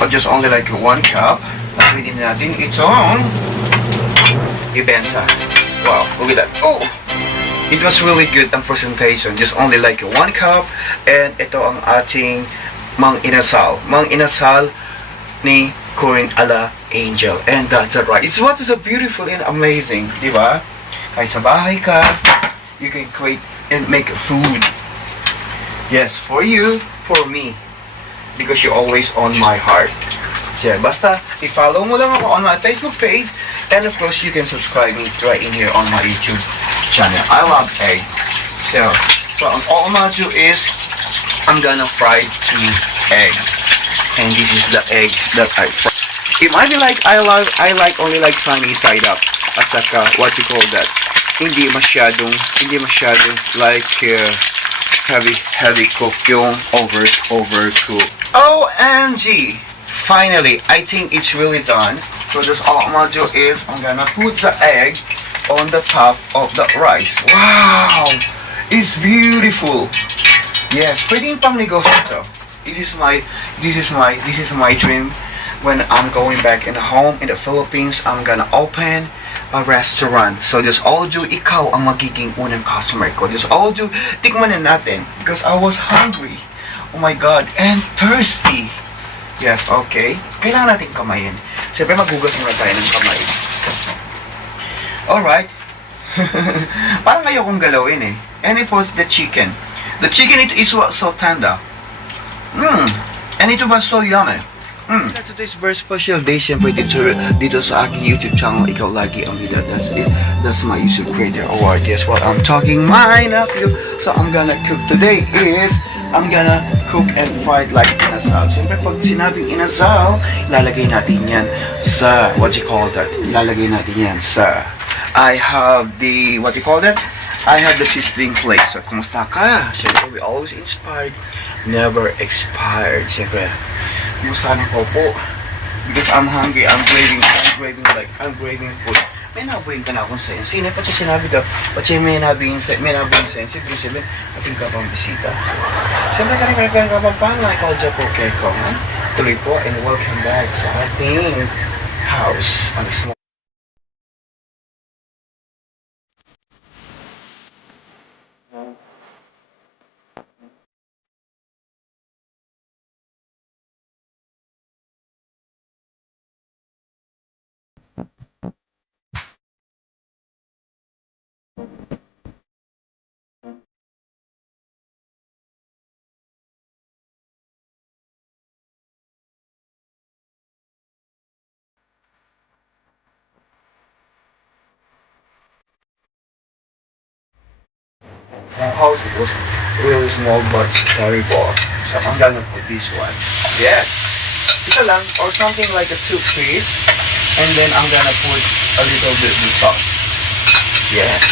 or just only like 1 cup. At pwede na natin itong ibenta. Wow, look at that. Oh! It was really good ang presentation. Just only like 1 cup. And ito ang ating mang inasal. Mang inasal ni Corinne ala Angel. And that's right. It's what is so beautiful and amazing. Diba? Kahit sa bahay ka, you can create and make food. Yes, for you, for me. Because you're always on my heart. So, basta, i-follow mo lang ako on my Facebook page. And of course, you can subscribe me right in here on my YouTube channel. I love egg. So all I'm gonna do is, I'm gonna fry 2 egg. And this is the egg that I fry. It might be like, I like only like sunny side up. At saka, what you call that? Hindi masyadong like, heavy cook yung overcook. OMG! Finally, I think it's really done. So just all I'm gonna do is, I'm gonna put the egg on the top of the rice. Wow! It's beautiful! Yes, pwedeng pang negosyo to. This is my dream. When I'm going back in the home in the Philippines, I'm gonna open a restaurant. So just all do, ikaw ang magiging unang customer ko. Just all do, tikman na natin. Because I was hungry. Oh my God, and thirsty. Yes, okay. Kailangan natin kamayin. Siyempre maghugas muna tayo ng kamay. Alright. Parang ayaw kong galawin eh. And it was the chicken. The chicken, it is so tender. And it was so yummy. Today's very special day, siyempre dito sa aking YouTube channel, Ikaw Lagi Ang Bida. That's it. That's my YouTube Creator Award. Yes, what I'm talking, my nephew. So I'm gonna cook today is, I'm gonna cook and fry it like inasal. Siyempre pag sinabing inasal, lalagay natin yan sa, what you call that? Lalagay natin yan sa, I have the, what you call that? I have the sizzling plate. So, kumusta ka? Siyempre, we always inspired, never expired. Siyempre, kumusta na ko po? Because I'm hungry, I'm craving food. May nabuhin ka na akong sense. Sino pa siya sinabi daw? Pati may nabing sense. Ibig sabihin, ating ka pang bisita. Siyempre, ka pang pangay. Kalja po kay Kongan. Tuloy po, and welcome back sa ating house. Ang small. My house it was really small but terrible. So I'm gonna put this one. Yes. Ito lang, or something like a 2-piece. And then I'm gonna put a little bit of sauce. Yes.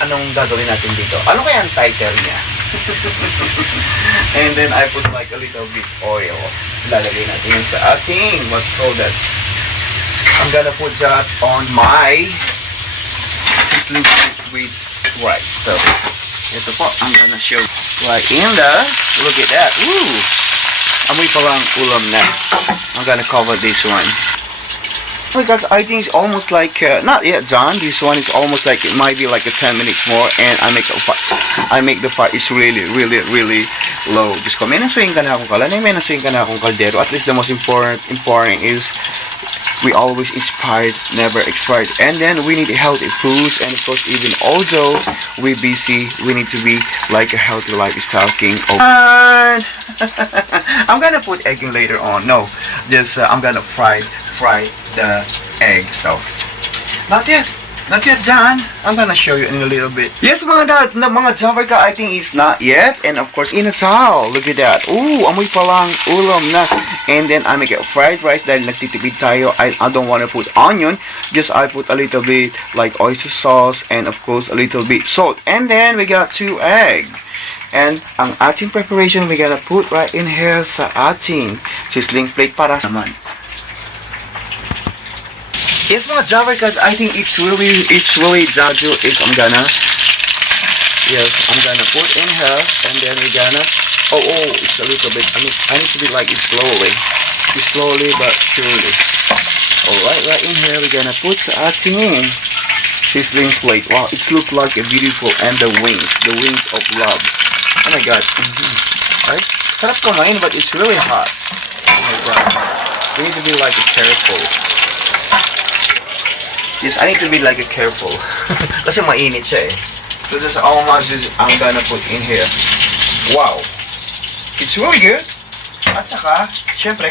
Anong gagawin natin dito? Ano kaya ang title niya? And then I put like a little bit oil. Lalagay natin yan sa ating, what's called that? I'm gonna put that on my sizzling with rice. So, ito po, I'm gonna show right in the, look at that. Ooh! Amoy palang ulam na. I'm gonna cover this one. Oh my God, I think it's almost like, not yet done. This one is almost like, it might be like a 10 minutes more, and I make the fire is really low. Just ko, may nasuyin ka na akong kalanay, may nasuyin ka na akong kaldero. At least the most important is, we always inspired, never expired. And then we need healthy foods, and of course, even although we're busy, we need to be like a healthy lifestyle king. And I'm gonna put egg in later on. No, just I'm gonna fry the egg. So not yet done. I'm gonna show you in a little bit. Yes, mga Java ka, I think it's not yet. And of course, inasal. Look at that. Ooh, amoy palang ulam na. And then I make it fried rice dahil nagtitipid tayo. I don't want to put onion. Just I put a little bit like oyster sauce and of course a little bit salt. And then we got 2 eggs. And ang ating preparation we gotta put right in here sa ating sizzling plate para naman. Yes, mga Java guys, I think it's really Jaju is I'm gonna put in here, and then we're gonna it's a little bit, I need to be like it slowly but surely. Alright, right in here, we're gonna put sa ating sizzling plate. Wow, it looks like a beautiful, and the wings of love. Oh my god. Alright, sarap kumain, but it's really hot. Oh my god. We need to be like careful. Yes, I need to be like careful. Kasi mainit siya eh. So just all my juice I'm gonna put in here. Wow. It's really good. At saka, syempre,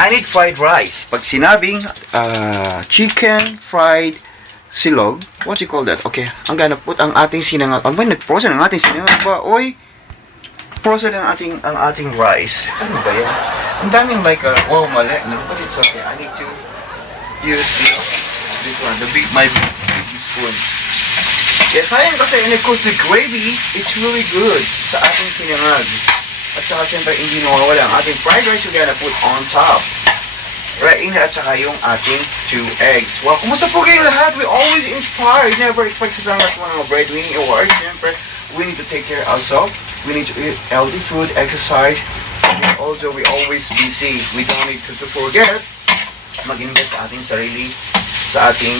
I need fried rice. Pag sinabing chicken fried silog, what you call that? Okay, I'm gonna put ang ating sinangag. Ang ba, nag-process ang ating sinangag ba? Oy, process ang ating rice. Ano ba yan? Ang daming like, mali. No, but it's okay. I need to use this one, my big spoon. Yes, sayang kasi, and of course, the gravy, it's really good sa ating sinangag. At saka, siyempre, hindi nawawala ang ating fried rice we're gonna put on top. Right in here, at saka yung ating 2 eggs. Wow, kumusta po kayong lahat? We always inspired. Never expect sa lahat mga breadwinning awards. Siyempre, we need to take care of ourselves. We need to eat healthy food, exercise. And also, we always busy. We don't need to forget mag-invest sa ating sarili, sa ating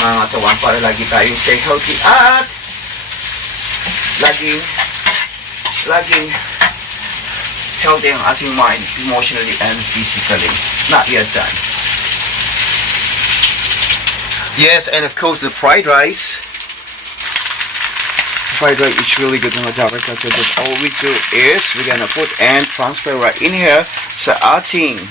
pangangatawan para lagi tayong stay healthy at laging healthy ang ating mind, emotionally and physically. Not yet done. Yes, and of course the fried rice. Fried rice is really good mga Java Culture. But all we do is we're gonna put and transfer right in here sa ating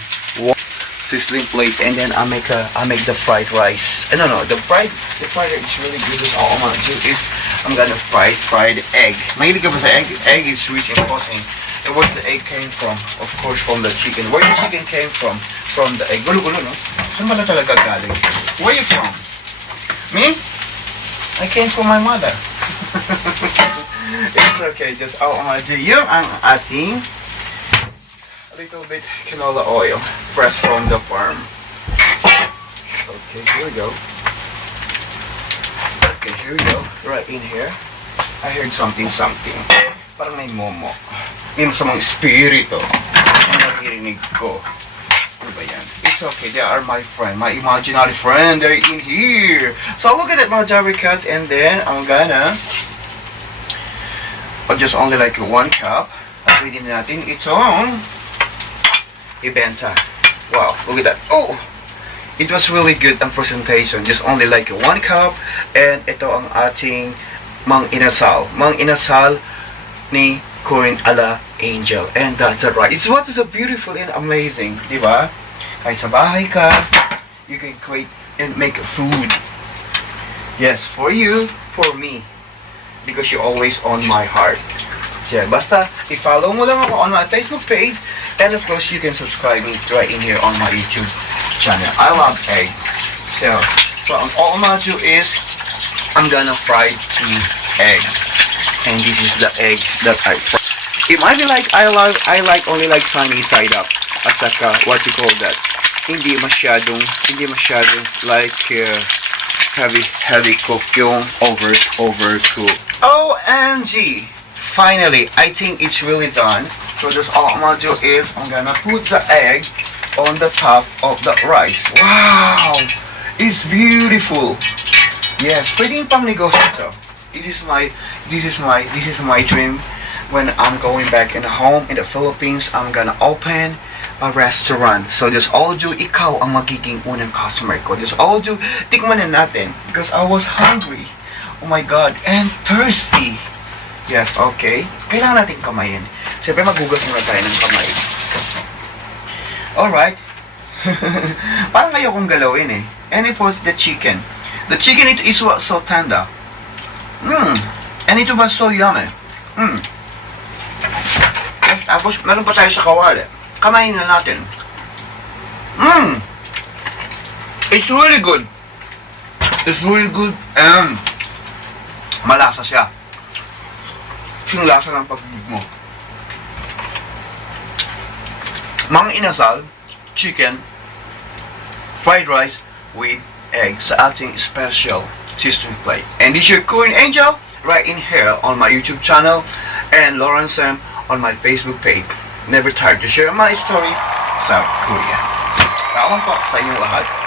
sizzling plate, and then I make the fried rice. The fried rice is really good. All I'm gonna do is I'm gonna fried egg. Mahilig ka ba sa egg? Egg is rich in protein. And where the egg came from? Of course, from the chicken. Where the chicken came from? From the egg. Gulo-gulo, no? Saan ba na talaga galing? Where you from? Me? I came from my mother. It's okay. Just all I'm gonna do here ang ating a little bit canola oil, fresh from the farm. Okay, here we go. Okay, here we go. Right in here. I heard something. Parang may momo. May masamang espiritu. Ang naririnig ko. Ano ba yan? It's okay. They are my friend. My imaginary friend. They're in here. So look at it, mga Jari Cat. And then, I'm gonna just only like 1 cup. At pwede natin itong ibenta. Wow, look at that. Oh! It was really good ang presentation. Just only like 1 cup. And ito ang ating mang inasal. Mang inasal ni Corinne ala Angel. And that's right. It's what is so beautiful and amazing. Diba? Kahit sa bahay ka, you can create and make food. Yes, for you, for me. Because you're always on my heart. Yeah, basta i-follow mo lang ako on my Facebook page, and of course you can subscribe me right in here on my YouTube channel. I love egg. So all I'm gonna do is I'm gonna fry 2 egg, and this is the egg that I fry. It might be like I like only like sunny side up, at saka what you call that, hindi masyadong like heavy cook yung overcook. OMG! Finally, I think it's really done. So just all I'm gonna do is I'm gonna put the egg on the top of the rice. Wow! It's beautiful. Yes, pwedeng pang negosyo to. This is my dream. When I'm going back in the home in the Philippines, I'm gonna open a restaurant. So just all do, ikaw ang magiging unang customer ko. Just all do, tikman na natin because I was hungry. Oh my God, and thirsty. Yes, okay. Kailangan natin kamayin. Siyempre, maghugas muna tayo ng kamay. Alright. Parang kayo kong galawin eh. And it was the chicken. The chicken, it is so tender. And it was so yummy. Tapos, meron pa tayo sa kawali. Kamayin na natin. It's really good. It's really good. And malasa siya. Yung lasa ng pag-ibig mo. Mang inasal, chicken, fried rice with egg sa ating special sizzling plate. And this is your Corinne Angel right in here on my YouTube channel, and Lawrence Sam on my Facebook page. Never tired to share my story, South Korea. Paalam po sa inyong lahat.